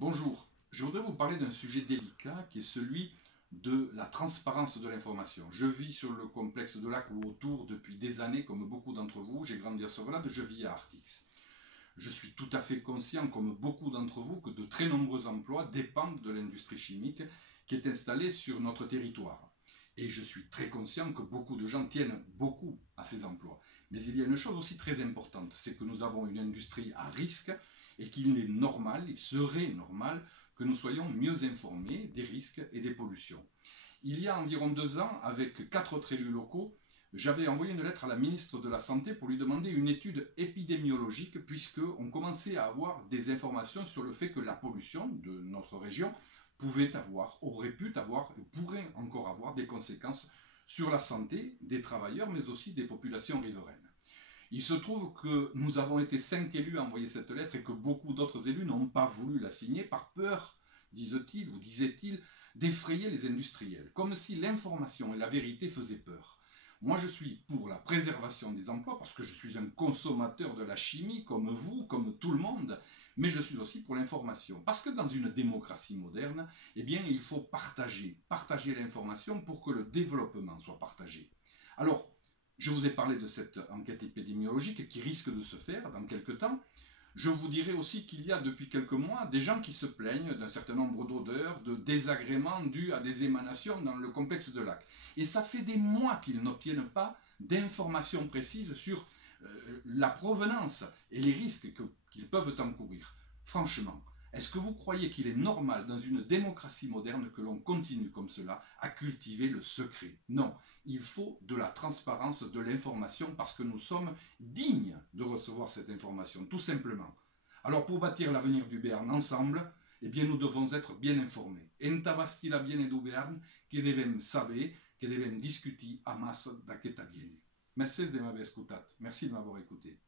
Bonjour, je voudrais vous parler d'un sujet délicat qui est celui de la transparence de l'information. Je vis sur le complexe de Lac ou autour depuis des années, comme beaucoup d'entre vous. J'ai grandi à Sauvelade, je vis à Artix. Je suis tout à fait conscient, comme beaucoup d'entre vous, que de très nombreux emplois dépendent de l'industrie chimique qui est installée sur notre territoire. Et je suis très conscient que beaucoup de gens tiennent beaucoup à ces emplois. Mais il y a une chose aussi très importante, c'est que nous avons une industrie à risque et qu'il est normal, il serait normal, que nous soyons mieux informés des risques et des pollutions. Il y a environ 2 ans, avec 4 autres élus locaux, j'avais envoyé une lettre à la ministre de la Santé pour lui demander une étude épidémiologique puisqu'on commençait à avoir des informations sur le fait que la pollution de notre région pouvait avoir, aurait pu avoir, pourrait encore avoir des conséquences sur la santé des travailleurs mais aussi des populations riveraines. Il se trouve que nous avons été 5 élus à envoyer cette lettre et que beaucoup d'autres élus n'ont pas voulu la signer par peur, disent-ils ou disaient-ils, d'effrayer les industriels, comme si l'information et la vérité faisaient peur. Moi, je suis pour la préservation des emplois parce que je suis un consommateur de la chimie comme vous, comme tout le monde, mais je suis aussi pour l'information. Parce que dans une démocratie moderne, eh bien, il faut partager l'information pour que le développement soit partagé. Alors, je vous ai parlé de cette enquête épidémiologique qui risque de se faire dans quelques temps. Je vous dirai aussi qu'il y a depuis quelques mois des gens qui se plaignent d'un certain nombre d'odeurs, de désagréments dus à des émanations dans le complexe de Lac. Et ça fait des mois qu'ils n'obtiennent pas d'informations précises sur la provenance et les risques qu'ils peuvent encourir. Franchement, est-ce que vous croyez qu'il est normal dans une démocratie moderne que l'on continue comme cela à cultiver le secret? Non, il faut de la transparence de l'information parce que nous sommes dignes de recevoir cette information, tout simplement. Alors pour bâtir l'avenir du Béarn ensemble, eh bien nous devons être bien informés. Enta bastila bien du Béarn, que devem saber, que devem discuter a massa d'aquesta viene. Merci de m'avoir écouté.